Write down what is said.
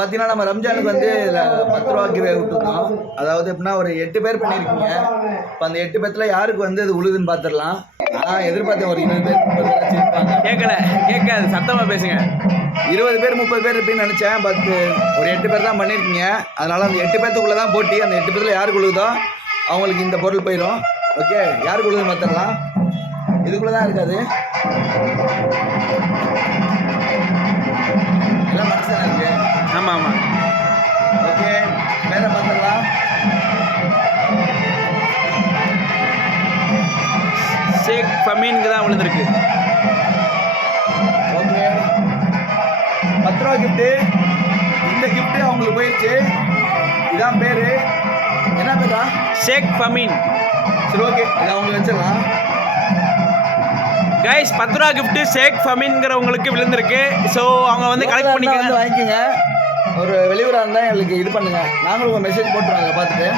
பார்த்தீங்கன்னா நம்ம ரம்ஜானுக்கு வந்து 10 ரூபாய்க்கு விட்டுருந்தோம். அதாவது எப்படின்னா ஒரு 8 பேர் பண்ணியிருக்கீங்க. இப்போ அந்த 8 பேர்த்துல யாருக்கு வந்து அது உழுதுன்னு பார்த்துடலாம். நான் எதிர்பார்த்தேன் ஒரு 20 பேர் 30 பேர் வச்சிருப்பாங்க. கேட்காது சத்தமாக பேசுங்க. 20 பேர் 30 பேர் இருப்பேன்னு நினச்சேன். பட் ஒரு 8 பேர் தான் பண்ணியிருக்கீங்க. அதனால அந்த 8 பேர்த்துக்குள்ளே தான் போட்டி. அந்த 8 பேர்த்துல யாருக்கு உழுதோ அவங்களுக்கு இந்த பொருள் போயிடும். ஓகே, யாருக்கு உழுதுன்னு பார்த்துடலாம். இதுக்குள்ளே தான் இருக்காது. எல்லாம் மனசாக இருக்கு. ஆமாம். ஓகே, வேற பார்த்துடலாம். ஷேக் ஃபமீனுக்கு தான் விழுந்திருக்கு. ஓகே, 10 ரூபா கிஃப்ட்டு. இந்த கிஃப்ட்டு அவங்களுக்கு போயிடுச்சு. இதான் பேர். என்ன பேரா? ஷேக் ஃபமீன். சரி, ஓகே, இதை அவங்களுக்கு வச்சிடலாம். கைஸ் 10 ரூபா கிஃப்ட்டு ஷேக் ஃபமீன்கிறவங்களுக்கு விழுந்திருக்கு. ஸோ அவங்க வந்து கலெக்ட் பண்ணிக்கோங்க. வாங்கிக்கோங்க. ஒரு வெளியூராக இருந்தால் எங்களுக்கு இது பண்ணுங்கள். நாங்களும் உங்கள் மெசேஜ் போட்டுருவாங்க பார்த்துட்டு.